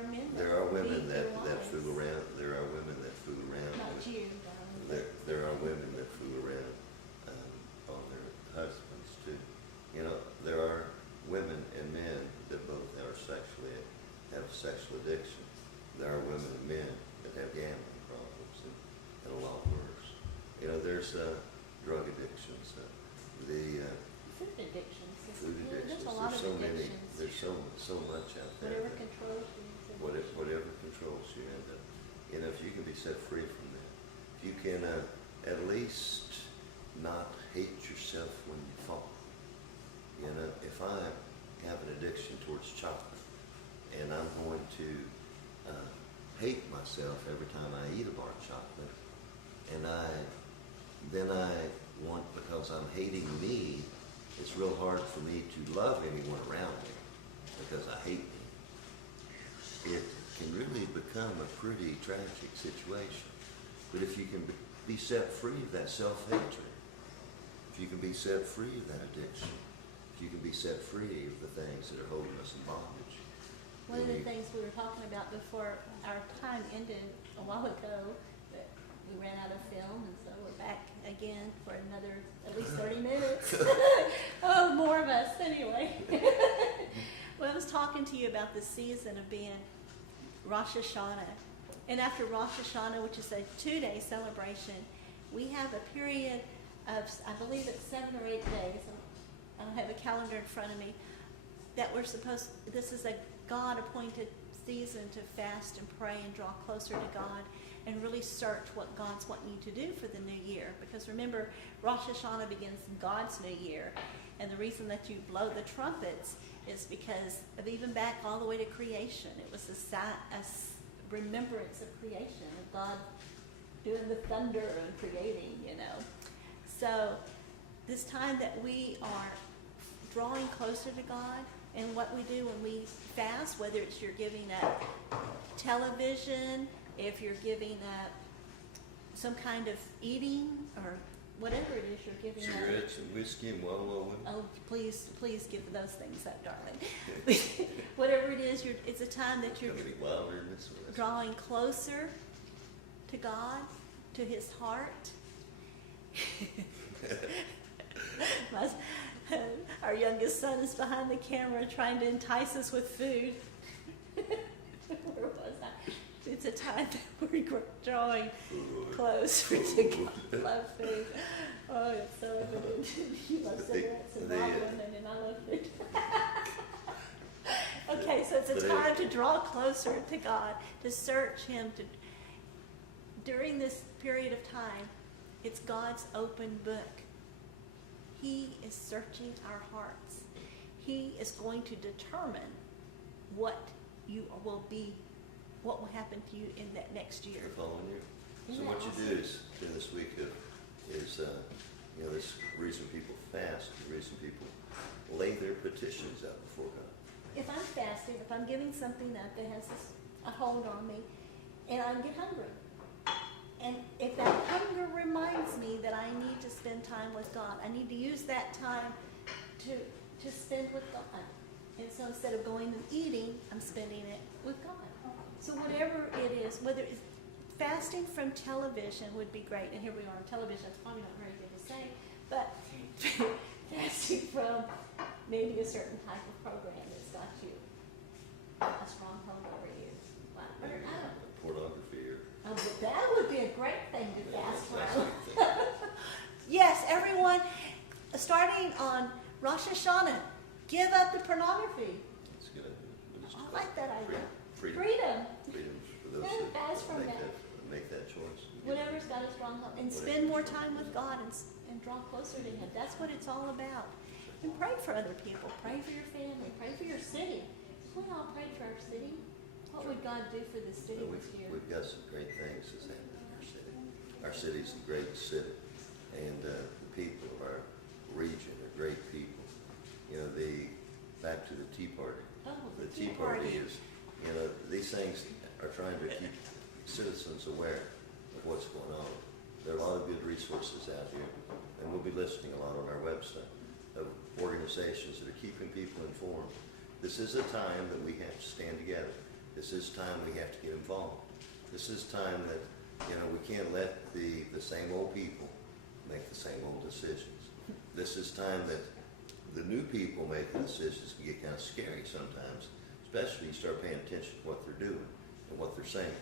are men. There are women lead that their lives. fool around. There are women that fool around. Not you, darling. There are women that fool around on their husbands too. You know, there are women and men that both have sexual addiction. There are women and men that have gambling problems and a lot worse. You know, there's drug addictions, Food addictions. food addictions. There's a lot There's of so many. addictions. There's so much out there. Whatever that- controls you. whatever controls you, and you know, if you can be set free from that, if you can at least not hate yourself when you fall. You know, if I have an addiction towards chocolate, and I'm going to hate myself every time I eat a bar of chocolate, and then I want, because I'm hating me, it's real hard for me to love anyone around me because I hate me. It can really become a pretty tragic situation. But if you can be set free of that self-hatred, if you can be set free of that addiction, if you can be set free of the things that are holding us in bondage. One of the things we were talking about before our time ended a while ago, that we ran out of film, and so we're back again for another at least 30 minutes. Oh, more of us anyway. Well, I was talking to you about the season of being Rosh Hashanah. And after Rosh Hashanah, which is a 2-day celebration, we have a period of, I believe it's 7 or 8 days. I don't have a calendar in front of me. That we're supposed, this is a God-appointed season to fast and pray and draw closer to God and really search what God's wanting you to do for the new year. Because remember, Rosh Hashanah begins God's new year. And the reason that you blow the trumpets is because of even back all the way to creation. It was a remembrance of creation, of God doing the thunder and creating, you know. So this time that we are drawing closer to God, and what we do when we fast, whether it's you're giving up television, if you're giving up some kind of eating, or whatever it is you're giving up. Cigarettes and whiskey and Wawa. Oh, please give those things up, darling. Whatever it is, it's a time that you're drawing closer to God, to His heart. Our youngest son is behind the camera trying to entice us with food. Where was I? It's a time that we're drawing closer to God. Love food. Oh, it's so evident. You love cigarettes and love women, and I love food. Okay, so it's a time to draw closer to God, to search Him. During this period of time, it's God's open book. He is searching our hearts. He is going to determine what will happen to you in that next year. The following year. So Isn't what that you awesome? do is, this week is you know, this reason people fast, the reason people lay their petitions out before God. If I'm fasting, if I'm giving something up that has a hold on me, and I get hungry, and if that hunger reminds me that I need to spend time with God, I need to use that time to spend with God. And so instead of going and eating, I'm spending it with God. So whatever it is, whether it's fasting from television would be great. And here we are on television. It's probably not very good to say, but fasting from maybe a certain type of program that's got you a stronghold over you. I don't know. Pornography or... Oh, but that would be a great thing to fast from. Yes, everyone, starting on Rosh Hashanah, give up the pornography. That's good. I like that idea. Freedom. Freedom. Freedom for those Yeah, fast from that that. make that choice. Whatever's got a stronghold. And spend more time with God and draw closer to Him. That's what it's all about. And pray for other people. Pray for your family. Pray for your city. We all pray for our city. What would God do for the city this year? We've got some great things that's happening in our city. Our city's a great city, and the people of our region are great people. You know, back to the Tea Party. Oh, The Tea Party is, you know, these things are trying to keep citizens aware of what's going on. There are a lot of good resources out here, and we'll be listing a lot on our website of organizations that are keeping people informed. This is a time that we have to stand together. This is time we have to get involved. This is time that, we can't let the same old people make the same old decisions. This is time that the new people making decisions can get kind of scary sometimes, especially you start paying attention to what they're doing and what they're saying.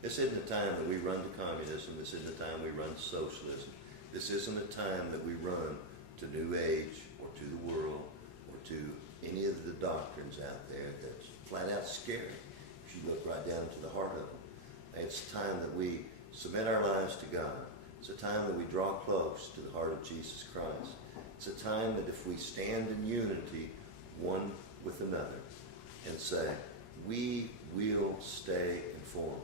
This isn't a time that we run to communism. This isn't a time we run to socialism. This isn't a time that we run to New Age or to the world or to any of the doctrines out there that's flat out scary if you look right down to the heart of them. It's time that we submit our lives to God. It's a time that we draw close to the heart of Jesus Christ. It's a time that if we stand in unity one with another and say, we will stay informed.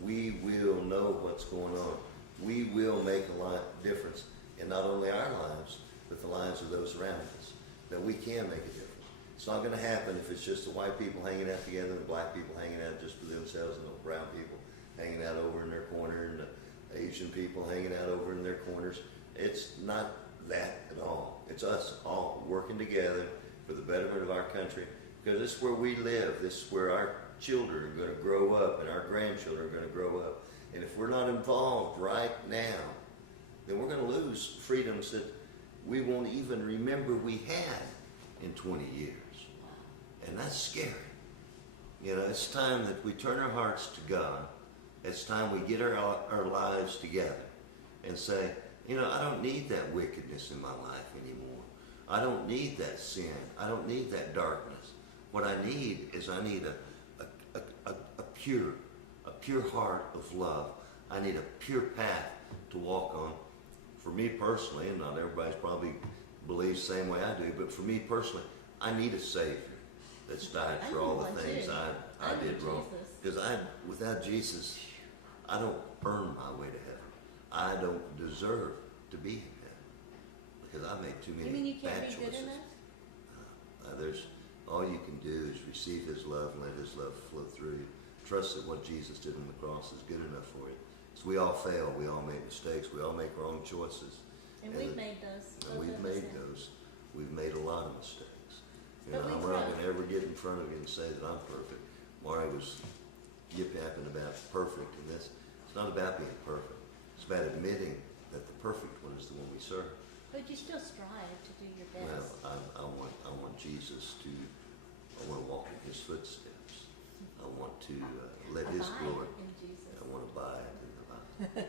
We will know what's going on. We will make a lot of difference in not only our lives, but the lives of those around us. That we can make a difference. It's not going to happen if it's just the white people hanging out together, the black people hanging out just for themselves, and the brown people hanging out over in their corner, and the Asian people hanging out over in their corners. It's not that at all. It's us all working together for the betterment of our country, because this is where we live. This is where our children are going to grow up, and our grandchildren are going to grow up. And if we're not involved right now, then we're going to lose freedoms that we won't even remember we had in 20 years. And that's scary. It's time that we turn our hearts to God. It's time we get our lives together and say, I don't need that wickedness in my life anymore. I don't need that sin. I don't need that darkness. What I need is a pure heart of love. I need a pure path to walk on. For me personally, and not everybody's probably believes the same way I do, but for me personally, I need a Savior that's died for all the things I did wrong. Because without Jesus, I don't earn my way to heaven. I don't deserve to be in heaven because I made too many You mean you can't bad be choices. good enough? All you can do is receive His love and let His love flow through you. Trust that what Jesus did on the cross is good enough for you. So we all fail. We all make mistakes. We all make wrong choices. And we've made those. And we've made those. We've made a lot of mistakes. But I'm not going to ever get in front of you and say that I'm perfect. Maury was yip-yapping about perfect, and it's not about being perfect. It's about admitting that the perfect one is the one we serve. But you still strive to do your best. Well, I want Jesus to. I want to walk in His footsteps. I want to let His glory. In Jesus. I want to abide in the light.